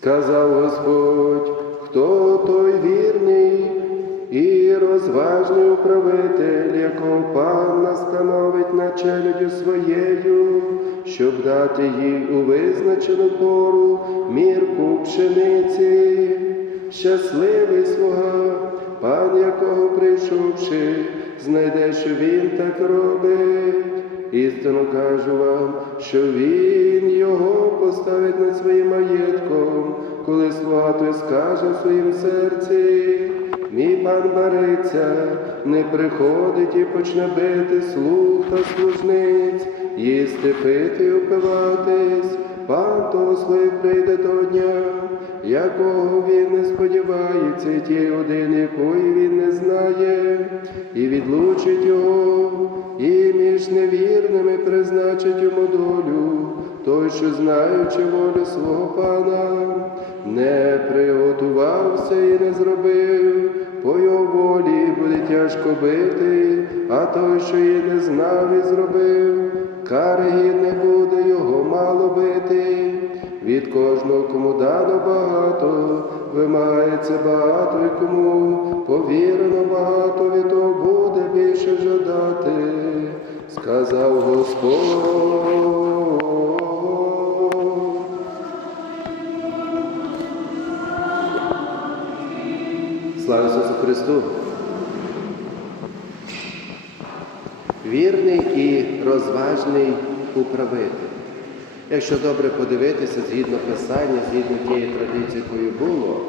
Сказав Господь, хто той вірний і розважний управитель, якого пан настановить на челюдю своєю, щоб дати їй у визначену пору мірку пшениці. Щасливий слуга, пан якого прийшовши, знайде, що він так робить. Істину кажу вам, що він його поставить над своїм маєтком, коли слуга той скаже в своїм серці. Мій пан бариться, не приходить і почне бити слуг та служниць, їсти пити і упиватись, пан того слив прийде до дня, якого він не сподівається, і тієї години, якої він не знає, і відлучить його, і між невірними призначить йому долю, той, що знаючи волю свого пана, не приготувався і не зробив, по його волі буде тяжко бити, а той, що її не знав і зробив, кари гідне буде його мало бити. Від кожного, кому дано багато, вимагається багато, і кому повірено багато, від того буде більше жадати, сказав Господь. Слава Ісусу Христу! Вірний і розважний управитель. Якщо добре подивитися, згідно Писання, згідно тієї традиції, якою було,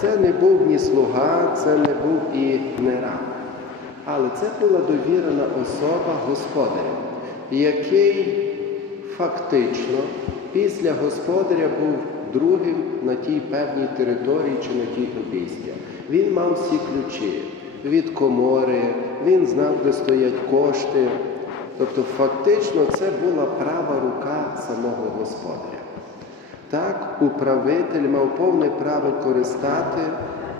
це не був ні слуга, це не був і не раб. Але це була довірена особа господаря, який фактично після господаря був другим на тій певній території чи на тій обійській. Він мав всі ключі від комори, він знав, де стоять кошти. Тобто, фактично, це була права рука самого господаря. Так, управитель мав повне право користати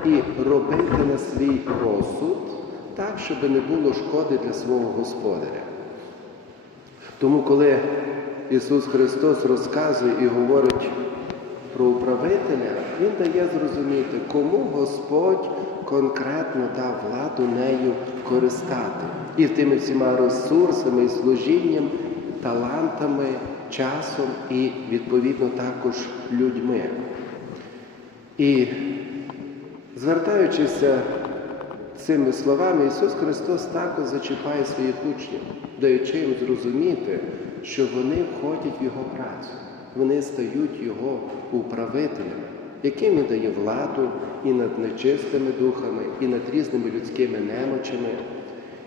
і робити на свій розсуд, так, щоб не було шкоди для свого господаря. Тому, коли Ісус Христос розказує і говорить про управителя, Він дає зрозуміти, кому Господь конкретно дав владу нею користати. І тими всіма ресурсами, і служінням, талантами, часом і, відповідно, також людьми. І звертаючися цими словами, Ісус Христос також зачіпає своїх учнів, даючи їм зрозуміти, що вони входять в Його працю, вони стають Його управителями, яким Він дає владу і над нечистими духами, і над різними людськими немочами,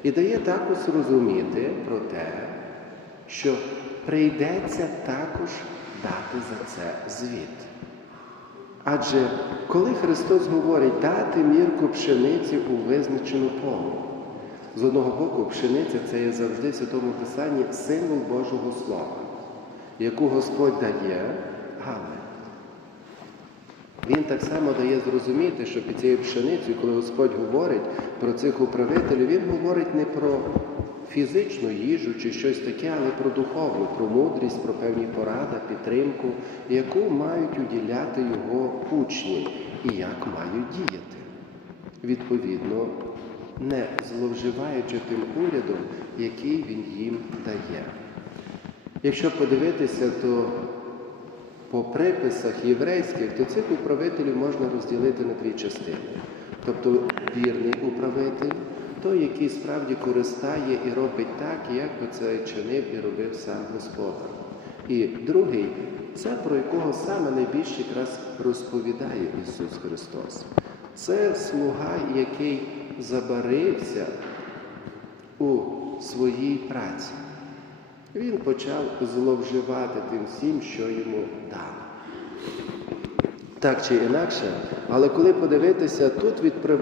і дає також зрозуміти про те, що прийдеться також дати за це звіт. Адже коли Христос говорить дати мірку пшениці у визначену пору, з одного боку, пшениця це є завжди в Святому Писанні символ Божого Слова, яку Господь дає, але Він так само дає зрозуміти, що під цією пшеницею, коли Господь говорить про цих управителів, Він говорить не про фізичну їжу чи щось таке, але про духовну, про мудрість, про певні поради, підтримку, яку мають уділяти його учні і як мають діяти. Відповідно, не зловживаючи тим урядом, який він їм дає. Якщо подивитися, то по приписах єврейських, то цих управителів можна розділити на дві частини. Тобто вірний управитель, той, який справді користає і робить так, як би це чинив і робив сам Господар. І другий це про якого саме найбільше якраз розповідає Ісус Христос. Це слуга, який забарився у своїй праці. Він почав зловживати тим всім, що йому дано. Так чи інакше, але коли подивитися, тут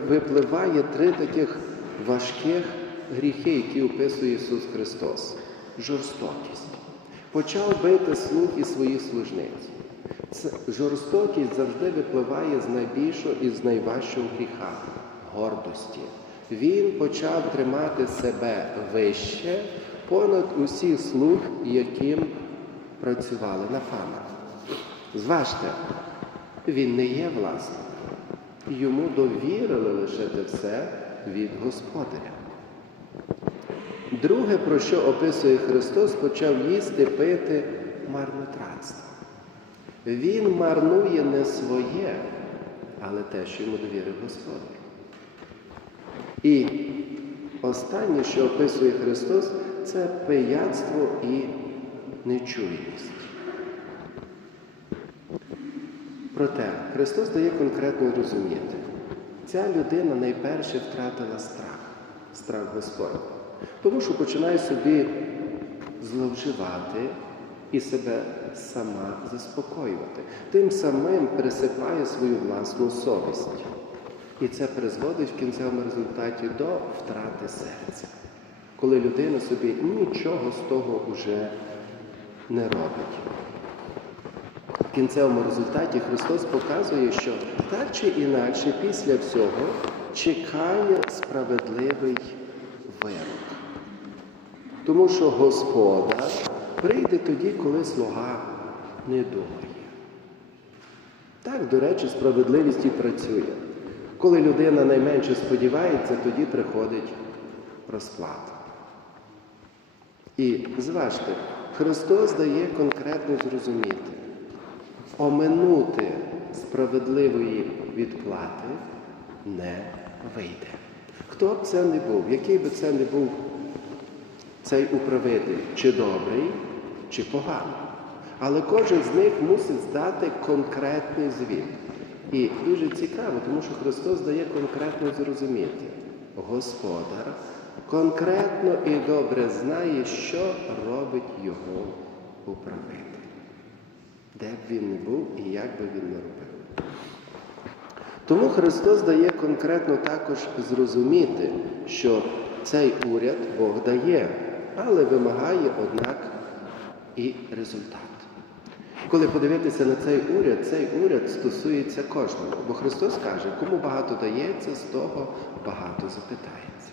випливає три таких важких гріхи, які описує Ісус Христос. Жорстокість. Почав бити слуг і своїх служниць. Це жорстокість завжди випливає з найбільшого і з найважчого гріха гордості. Він почав тримати себе вище понад усіх слуг, яким працювали на фанах. Зважте, Він не є власником. Йому довірили лише те все від Господаря. Друге, про що описує Христос, почав їсти, пити марнотратство. Він марнує не своє, але те, що йому довірив Господь. І останнє, що описує Христос, це пияцтво і нечуйність. Проте Христос дає конкретно розуміти, ця людина найперше втратила страх, страх Господь. Тому що починає собі зловживати і себе сама заспокоювати. Тим самим присипає свою власну совість. І це призводить в кінцевому результаті до втрати серця, коли людина собі нічого з того вже не робить. В кінцевому результаті Христос показує, що так чи інакше після всього чекає справедливий вирок. Тому що Господа прийде тоді, коли слуга не думає. Так, до речі, справедливість і працює. Коли людина найменше сподівається, тоді приходить розплата. І зважте, Христос дає конкретно зрозуміти, оминути справедливої відплати не вийде. Хто б це не був, який би це не був цей управитель, чи добрий, чи поганий. Але кожен з них мусить здати конкретний звіт. І дуже цікаво, тому що Христос дає конкретно зрозуміти. Господар конкретно і добре знає, що робить його управитель. Де б він не був і як би він не робив. Тому Христос дає конкретно також зрозуміти, що цей уряд Бог дає, але вимагає, однак, і результат. Коли подивитися на цей уряд, цей уряд стосується кожного. Бо Христос каже, кому багато дається, з того багато запитається.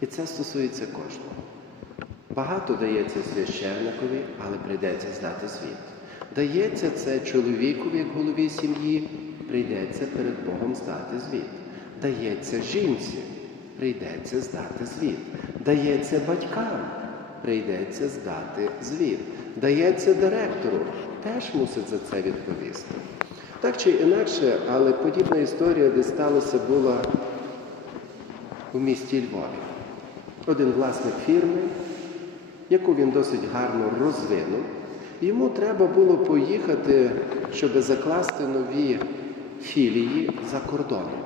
І це стосується кожного. Багато дається священникові, але прийдеться здати звіт. Дається це чоловікові, як голові сім'ї, прийдеться перед Богом здати звіт. Дається жінці, прийдеться здати звіт. Дається батькам, прийдеться здати звіт. Дається директору, теж мусить за це відповісти. Так чи інакше, але подібна історія, де сталося, була у місті Львові. Один власник фірми, яку він досить гарно розвинув, йому треба було поїхати, щоб закласти нові філії за кордоном.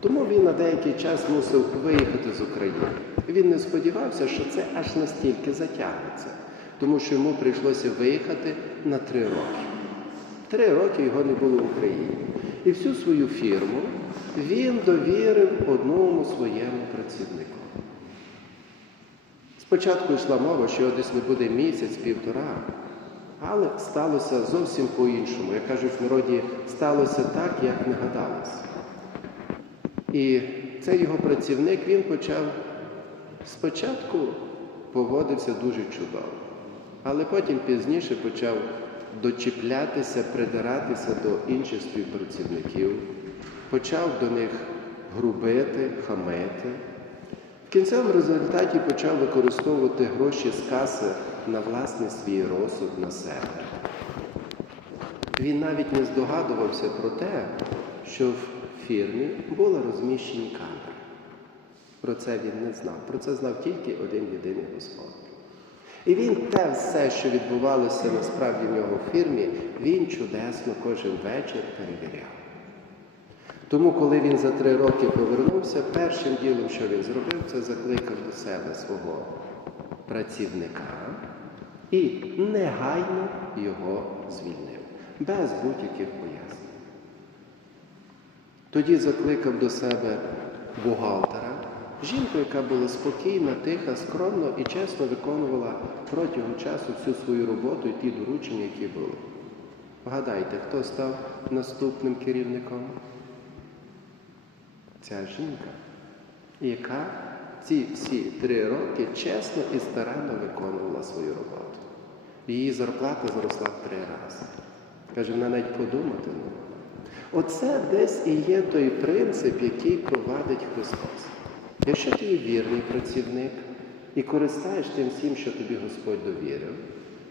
Тому він на деякий час мусив виїхати з України. Він не сподівався, що це аж настільки затягнеться, тому що йому прийшлося виїхати на три роки. Три роки його не було в Україні. І всю свою фірму він довірив одному своєму працівнику. Спочатку йшла мова, що десь не буде місяць-півтора, але сталося зовсім по-іншому. Як кажуть в народі, сталося так, як не гадалось. І цей його працівник він почав спочатку поводився дуже чудово, але потім пізніше почав дочіплятися, придиратися до інших співпрацівників, почав до них грубити, хамити. В кінцевому результаті почав використовувати гроші з каси на власний свій розсуд на себе. Він навіть не здогадувався про те, що в фірмі були розміщені камери. Про це він не знав. Про це знав тільки один єдиний Господь. І він те все, що відбувалося насправді в нього в фірмі, він чудесно кожен вечір перевіряв. Тому, коли він за три роки повернувся, першим ділом, що він зробив, це закликав до себе свого працівника і негайно його звільнив, без будь-яких пояснень. Тоді закликав до себе бухгалтера, жінку, яка була спокійна, тиха, скромно і чесно виконувала протягом часу всю свою роботу і ті доручення, які були. Вгадайте, хто став наступним керівником? Ця жінка, яка ці всі три роки чесно і старанно виконувала свою роботу. Її зарплата зросла в три рази. Каже, вона навіть подумати не могла. Оце десь і є той принцип, який провадить Христос. Якщо ти є вірний працівник і користаєш тим всім, що тобі Господь довірив,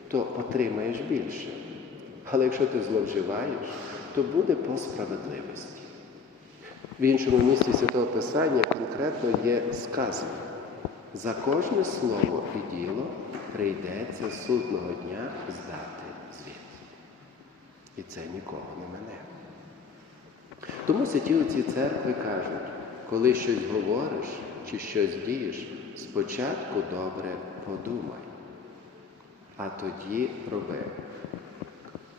то отримаєш більше. Але якщо ти зловживаєш, то буде по справедливості. В іншому місці Святого Писання конкретно є сказано, за кожне слово і діло прийдеться судного дня здати звіт. І це нікого не мене. Тому святі отці церкви кажуть, коли щось говориш чи щось дієш, спочатку добре подумай, а тоді роби.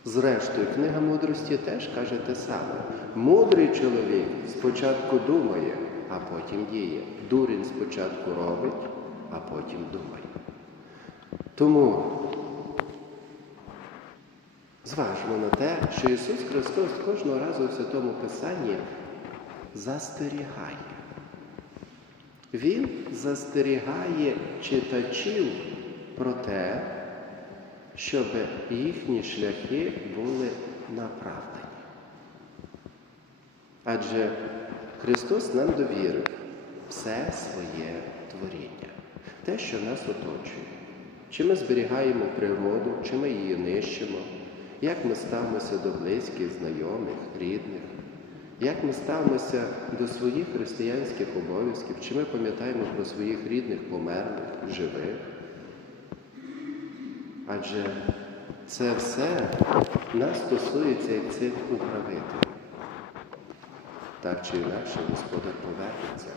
Зрештою, книга мудрості теж каже те саме. Мудрий чоловік спочатку думає, а потім діє. Дурень спочатку робить, а потім думає. Тому зважмо на те, що Ісус Христос кожного разу в Святому Писанні застерігає. Він застерігає читачів про те, щоб їхні шляхи були направлені. Адже Христос нам довірив все своє творіння, те, що нас оточує. Чи ми зберігаємо природу, чи ми її нищимо, як ми ставимося до близьких, знайомих, рідних, як ми ставимося до своїх християнських обов'язків, чи ми пам'ятаємо про своїх рідних померлих, живих. Адже це все нас стосується як цих управителів. Так чи інакше Господар повернеться,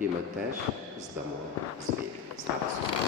і ми теж здамо звіт. Слава Ісусу!